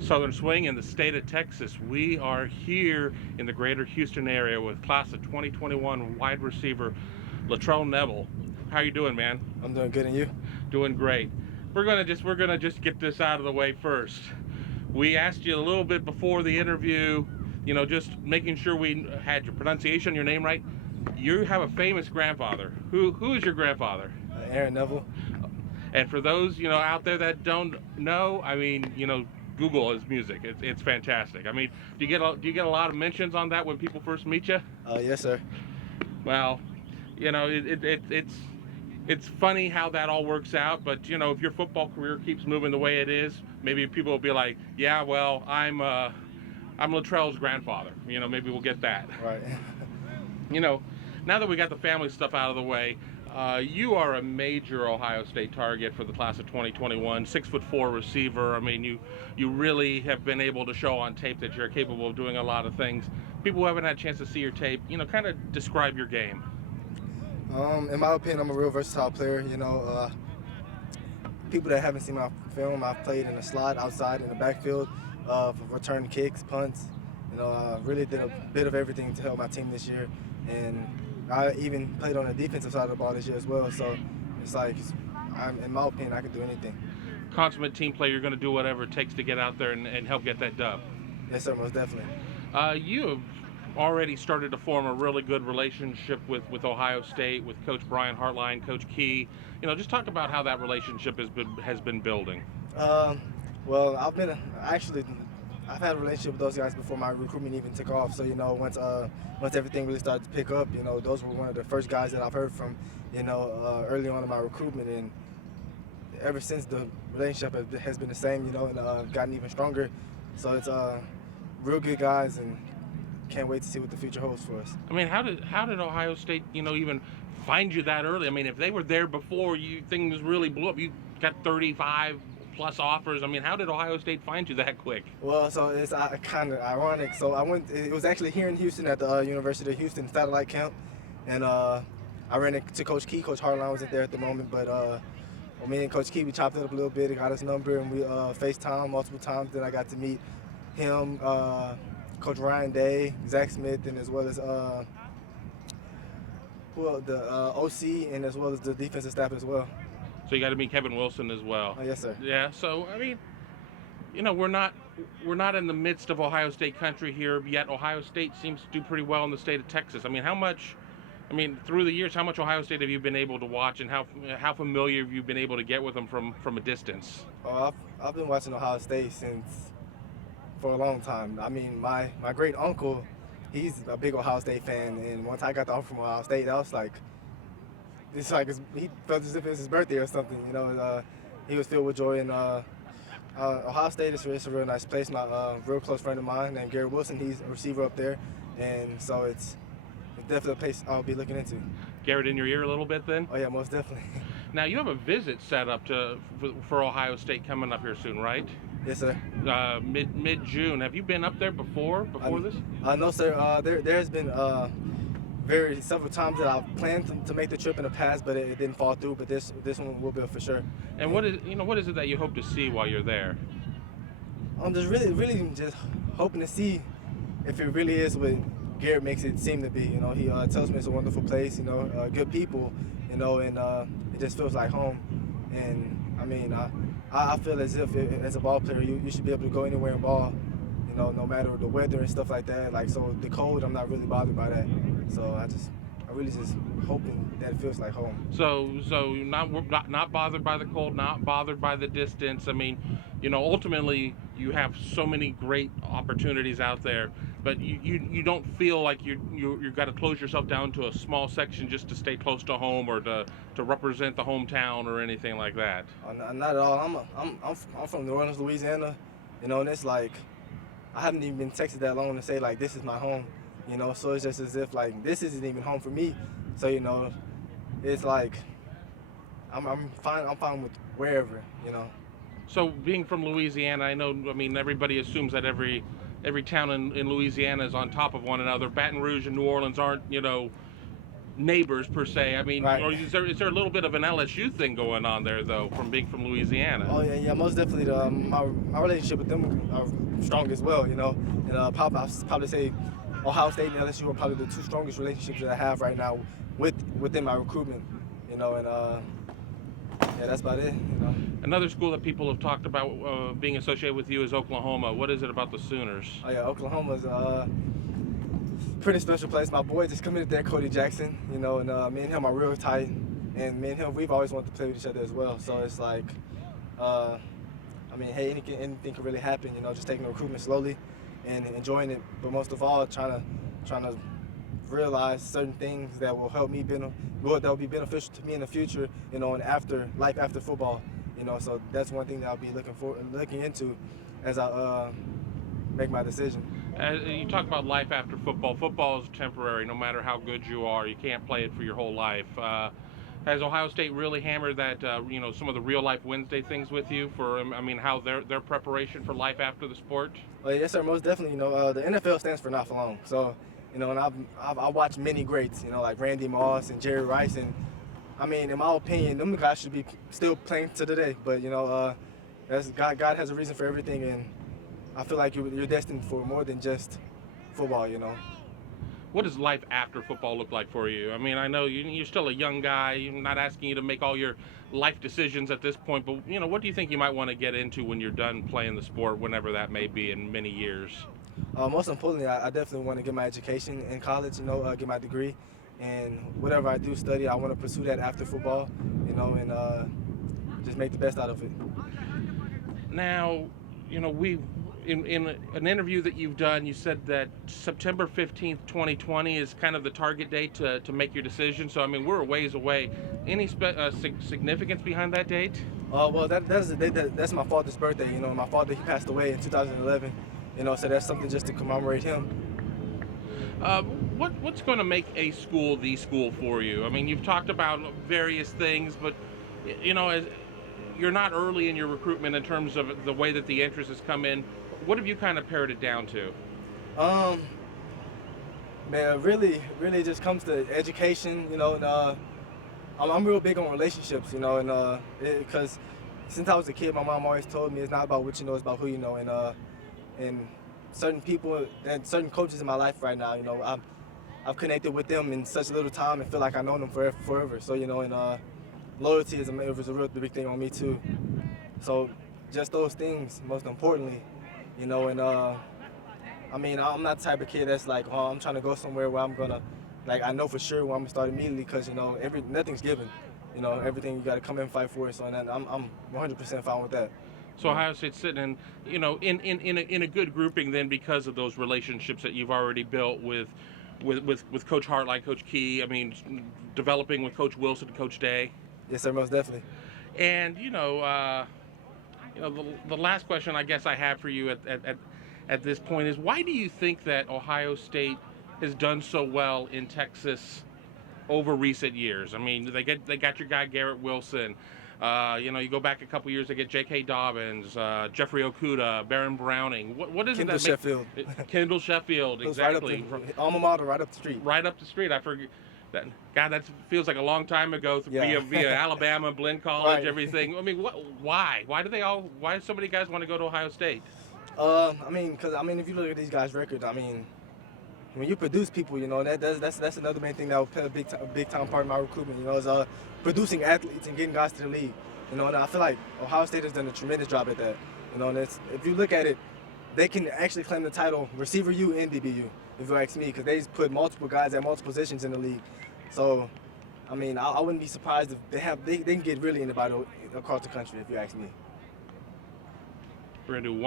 Southern Swing in the state of Texas. We are here in the greater Houston area with class of 2021 wide receiver Latrell Neville. How you doing, man? I'm doing good, and you? Doing great. We're gonna just get this out of the way first. We asked you a little bit before the interview, just making sure we had your pronunciation, your name right. You have a famous grandfather. Who is your grandfather? Aaron Neville. And for those out there that don't know, I mean, Google his music. It's fantastic. I mean, do you get a lot of mentions on that when people first meet you? Yes, sir. Well, it's funny how that all works out. But if your football career keeps moving the way it is, maybe people will be like, yeah, well, I'm Latrell's grandfather. Maybe we'll get that. Right. You know, Now that we got the family stuff out of the way, you are a major Ohio State target for the class of 2021, 6'4" receiver. I mean, you really have been able to show on tape that you're capable of doing a lot of things. People who haven't had a chance to see your tape, kind of describe your game. In my opinion, I'm a real versatile player. People that haven't seen my film, I've played in the slot, outside, in the backfield, for return kicks, punts. I really did a bit of everything to help my team this year, and I even played on the defensive side of the ball this year as well. So it's like, in my opinion, I can do anything. Consummate team player, you're going to do whatever it takes to get out there and help get that dub. Yes, sir, most definitely. You have already started to form a really good relationship with Ohio State, with Coach Brian Hartline, Coach Key. Just talk about how that relationship has been building. Well, I've had a relationship with those guys before my recruitment even took off. So once everything really started to pick up, those were one of the first guys that I've heard from, early on in my recruitment, and ever since the relationship has been the same, and gotten even stronger. So it's real good guys, and can't wait to see what the future holds for us. I mean, how did Ohio State, even find you that early? I mean, if they were there before things really blew up, you got 35 plus offers. I mean, how did Ohio State find you that quick? Well, so it's kind of ironic. So it was actually here in Houston at the University of Houston satellite camp, and I ran into Coach Key. Coach Hartline wasn't there at the moment, but me and Coach Key, we chopped it up a little bit. I got his number, and we FaceTime multiple times. Then I got to meet him, Coach Ryan Day, Zach Smith, and as well as the OC, and as well as the defensive staff as well. So you got to meet Kevin Wilson as well. Oh, yes, sir. Yeah. So I mean, we're not in the midst of Ohio State country here yet. Ohio State seems to do pretty well in the state of Texas. I mean, through the years, how much Ohio State have you been able to watch, and how familiar have you been able to get with them from a distance? Oh, I've been watching Ohio State for a long time. I mean, my great uncle, he's a big Ohio State fan, and once I got the offer from Ohio State, that was like, it's like he felt as if it was his birthday or something. He was filled with joy, and Ohio State is a real nice place. My real close friend of mine named Garrett Wilson, he's a receiver up there, and so it's definitely a place I'll be looking into. Garrett in your ear a little bit then? Oh yeah, most definitely. Now you have a visit set up for Ohio State coming up here soon, right? Yes, sir. Mid June. Have you been up there before this? No, sir. There has been several times that I've planned to make the trip in the past, but it didn't fall through. But this one will be for sure. And what is it that you hope to see while you're there? I'm just really just hoping to see if it really is what Garrett makes it seem to be. He tells me it's a wonderful place. Good people. And it just feels like home. And I mean, I feel as if as a ball player, you should be able to go anywhere and ball. No matter the weather and stuff like that. Like, so the cold, I'm not really bothered by that. So I really just hoping that it feels like home. So not bothered by the cold, not bothered by the distance. I mean, ultimately you have so many great opportunities out there, but you don't feel like you've got to close yourself down to a small section just to stay close to home or to represent the hometown or anything like that. Not at all. I'm from New Orleans, Louisiana, and it's like, I haven't even been texted that long to say, like, this is my home, so it's just as if, like, this isn't even home for me. So, it's like, I'm fine with wherever, So being from Louisiana, I mean, everybody assumes that every town in Louisiana is on top of one another. Baton Rouge and New Orleans aren't, neighbors per se. I mean, Right. or is there a little bit of an LSU thing going on there though, from being from Louisiana? Oh yeah, most definitely. My relationship with them are strong as well, And I'll probably say Ohio State and LSU are probably the two strongest relationships that I have right now within my recruitment, And yeah, that's about it. Another school that people have talked about being associated with you is Oklahoma. What is it about the Sooners? Oh yeah, Oklahoma's pretty special place. My boy just committed there, Cody Jackson, and me and him are real tight, and me and him, we've always wanted to play with each other as well. So it's like, hey, anything can really happen, just taking the recruitment slowly and enjoying it, but most of all, trying to realize certain things that will help me, that will be beneficial to me in the future, and life after football, So that's one thing that I'll be looking into as I make my decision. You talk about life after football. Football is temporary, no matter how good you are. You can't play it for your whole life. Has Ohio State really hammered that, some of the real life Wednesday things with you for, how their preparation for life after the sport? Yes, sir, most definitely. The NFL stands for not for long. So, and I've watched many greats, like Randy Moss and Jerry Rice, and in my opinion, them guys should be still playing to today. But God has a reason for everything, and I feel like you're destined for more than just football. What does life after football look like for you? I know you're still a young guy. I'm not asking you to make all your life decisions at this point, but what do you think you might want to get into when you're done playing the sport, whenever that may be in many years? Most importantly, I definitely want to get my education in college, get my degree, and whatever I do study, I want to pursue that after football, and just make the best out of it. Now, in an interview that you've done, you said that September 15th, 2020 is kind of the target date to make your decision. So, we're a ways away. Any significance behind that date? Well, that's the date that's my father's birthday. My father, he passed away in 2011. So that's something just to commemorate him. What's going to make a school the school for you? You've talked about various things, but as you're not early in your recruitment in terms of the way that the interest has come in. What have you kind of pared it down to? Man, really just comes to education, and I'm real big on relationships, because since I was a kid, my mom always told me it's not about what you know, it's about who you know, and certain people and certain coaches in my life right now, I've connected with them in such little time and feel like I know them forever. So, loyalty is a real big thing on me too. So just those things, most importantly, and I'm not the type of kid that's like, oh, I'm trying to go somewhere where I'm gonna, I know for sure where I'm gonna start immediately, because nothing's given, everything you got to come in and fight for it. So I'm 100% fine with that. So Ohio State's sitting in a good grouping then, because of those relationships that you've already built with Coach Hartline, Coach Key. Developing with Coach Wilson, Coach Day. Yes, sir, most definitely. And the last question I guess I have for you at this point is, why do you think that Ohio State has done so well in Texas over recent years? They got your guy Garrett Wilson. You go back a couple years, they get J.K. Dobbins, Jeffrey Okuda, Baron Browning. What is Kendall Sheffield. Kendall Sheffield, exactly. Alma mater, right up the street. Right up the street. I forget. That feels like a long time ago. Yeah. Via Alabama, Blinn College, Right. everything. Why? Why do so many guys want to go to Ohio State? Because if you look at these guys' record, when you produce people, that's another main thing that will play a big time part of my recruitment. Is producing athletes and getting guys to the league. And I feel like Ohio State has done a tremendous job at that. And if you look at it, they can actually claim the title receiver U and DBU, if you ask me, because they put multiple guys at multiple positions in the league. So, I wouldn't be surprised if they can get really anybody across the country, if you ask me. We're going to do one